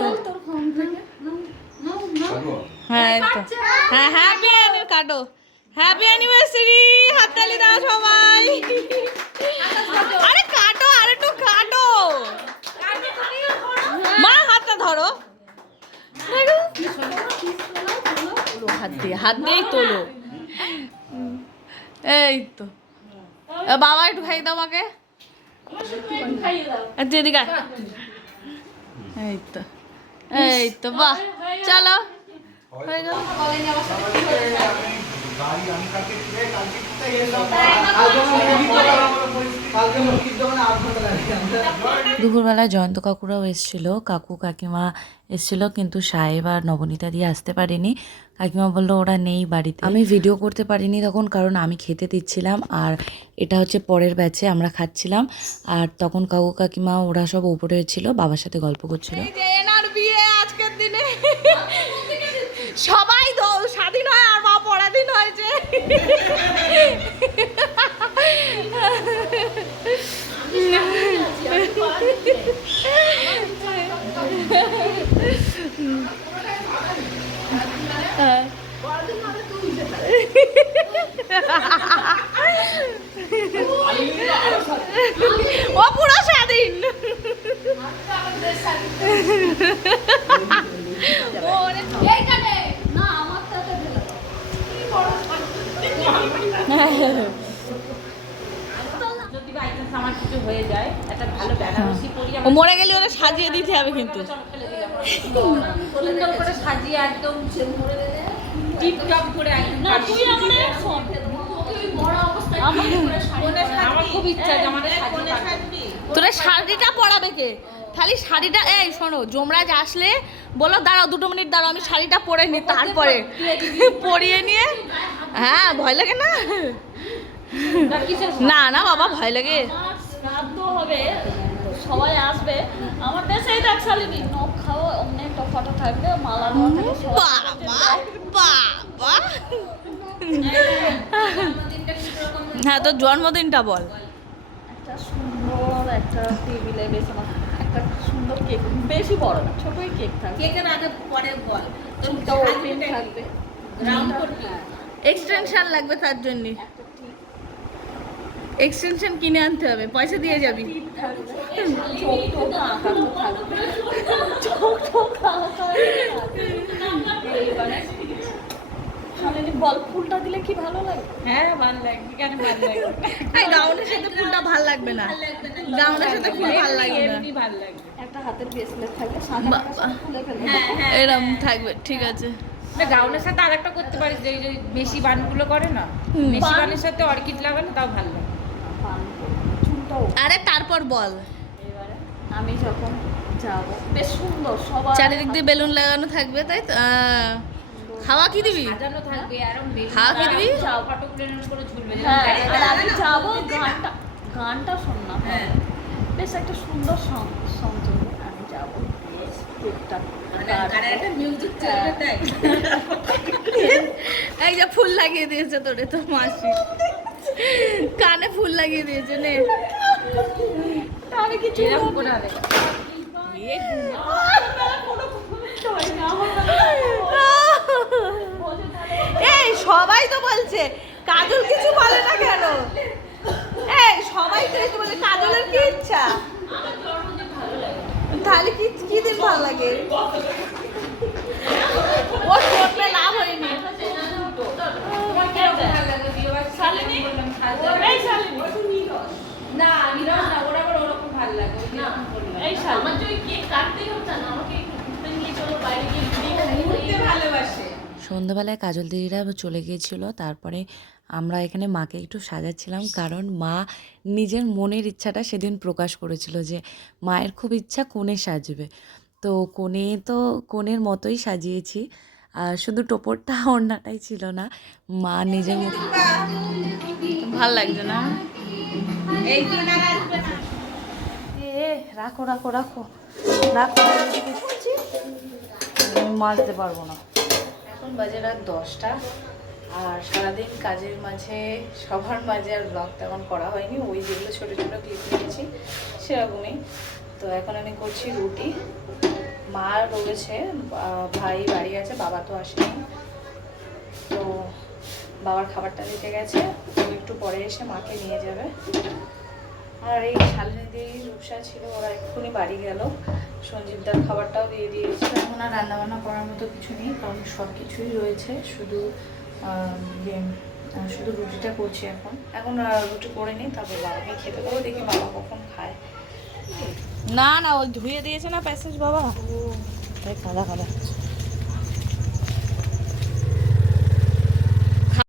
তো হ্যাঁ তো হ্যাঁ হ্যাপি কাটো হ্যাপি অ্যানিভার্সারি হাততালি দাও সবাই আরে কাটো আর একটু কাটো মা হাতটা ধরো হাত দিয়েই তোলো এই তো বাবা একটু খাই দাও আমাকে এদিকে এই তো বাহ চলো হয়ে গেল দুপুরবেলায় জয়ন্ত কাকুরাও এসেছিল, কাকু কাকিমা এসেছিল, কিন্তু সাহেব আর নবনীতা দিয়ে আসতে পারিনি। কাকিমা বললো ওরা নেই বাড়িতে। আমি ভিডিও করতে পারিনি তখন, কারণ আমি খেতে দিচ্ছিলাম আর এটা হচ্ছে পরের ব্যাচে আমরা খাচ্ছিলাম। আর তখন কাকু কাকিমা ওরা সব উপরে ছিল, বাবার সাথে গল্প করছিল। বিয়ে আজকের দিনে সবাই স্বাধীন হয় আর মা পরাধীন হয়েছে। ও পুরো স্বাধীন। ও মরে গেলে ওরা সাজিয়ে দিতে হবে, কিন্তু সাজিয়ে একদম টিপটপ করে আমার খুব ইচ্ছা যে আমাদের তোরা শাড়িটা পরাবে কে? খালি শাড়িটা এই শোনো, যমরাজ আসলে বলো দাঁড়াও 2 মিনিট দাঁড়াও, আমি শাড়িটা পরে নি, তারপরে পরিয়ে নিয়ে। হ্যাঁ ভয় লাগে না? না না বাবা ভয় লাগে। হবে সবাই আসবে আমার দেশে, এই দেখ শালিনী নখ খাও, অনেকটা ফটো থাকবে, মালা বাবা। হ্যাঁ তোর জন্মদিনটা বল। একটা সুন্দর একটা টেবিলে বেশ একটা সুন্দর কেক, বেশি বড় না, ছোটই কেক থাকবে। কেকের আগে পরে বল চুলটা ওপেন থাকবে, রাউন্ড করবি, এক্সটেনশন লাগবে তার জন্য। এক্সটেনশন কিনে আনতে হবে, পয়সা দিয়ে যাবি। বল ফুলটা দিলে কি ভালো লাগে? হ্যাঁ ভালো লাগবে, কেন ভালো লাগবে? এই গাউনের সাথে ফুলটা ভালো লাগবে না, গাউনের সাথে ফুল ভালো লাগবে না, এমনি ভালো লাগবে। একটা হাতের ব্রেসলেট থাকবে, এরকম থাকবে, ঠিক আছে। গাউনের সাথে আরেকটা করতে পারিস, যে বেশি বানগুলো করে না, বেশি বানের সাথে অর্কিড লাগালে তাও ভালো লাগে। আরে তারপর বল, এবারে আমি যখন যাব বেশ সুন্দর সবাই চারিদিক দিয়ে বেলুন লাগানো থাকবে, তাই তো? খাওয়া কি দিবি? সাজানো থাকবে, আরো বেশি খাওয়া কি দিবি? চাও ফটো প্লেনের উপরে ঝুলবে। হ্যাঁ আর আমি যাব, গানটা শোন না, হ্যাঁ বেশ একটা সুন্দর সং চলবে, আমি যাব কেকটা আর একটা মিউজিক চলবে, তাই এই যে ফুল লাগিয়ে দিয়েছে তোরে তো মাসি, কানে ফুল লাগিয়ে দিয়েছে নে, আমি কিছু করে আরে এই সবাই তো বলছে কাজল কিছু বলে না কেন? এই সবাই তো এসে বলে কাজলের কি ইচ্ছা, তাহলে কি দিন ভালো লাগে? ও ছোটলে লাভ হয়নি। না নিরজ না, ওরা আবার ওরকম ভালো লাগে। এই আমার যে কেক কাটতেই হচ্ছে না, আমাকে নিয়ে চলো বাইরে গিয়ে ঘুরতে ভালোবাসে। সন্ধ্যাবেলায় কাজল দিদিরা চলে গিয়েছিল, তারপরে আমরা এখানে মাকে একটু সাজাচ্ছিলাম, কারণ মা নিজের মনের ইচ্ছাটা সেদিন প্রকাশ করেছিল যে মায়ের খুব ইচ্ছা কোণে সাজবে। তো কোণের মতোই সাজিয়েছি, আর শুধু টোপরটা ওড়নাটাই ছিল না, মা নিজের মতো। ভাল লাগছে না? রাখো রাখো রাখো রাখো, আমি মারতে পারবো না। এখন বাজে রাত 10টা, আর সারাদিন কাজের মাঝে সবার মাঝে আর ব্লগ তেমন করা হয়নি, ওই যেগুলো ছোটো ছোটো ক্লিপ নিয়েছি সেরকমই। তো এখন আমি করছি রুটি। মা রয়েছে, ভাই বাড়ি আছে, বাবা তো আসেনি। তো বাবার খাবারটা দিতে গেছে, তো একটু পরে এসে মাকে নিয়ে যাবে। আর এই শালিনীদি রূপসা ছিল, ওরা এক্ষুনি বাড়ি গেল। সঞ্জীবদার খাবারটাও দিয়ে দিয়েছে। এখন আর রান্নাবান্না করার মতো কিছু নেই, কারণ সব কিছুই রয়েছে, শুধু শুধু রুটিটা করছি। এখন রুটি করে নিই, তারপর বাবাকে খেতে দেবো। দেখি বাবা কখন খায়। না না, ওই ধুয়ে দিয়েছে না প্যাসেজ বাবা, তাই কাদা কাদা।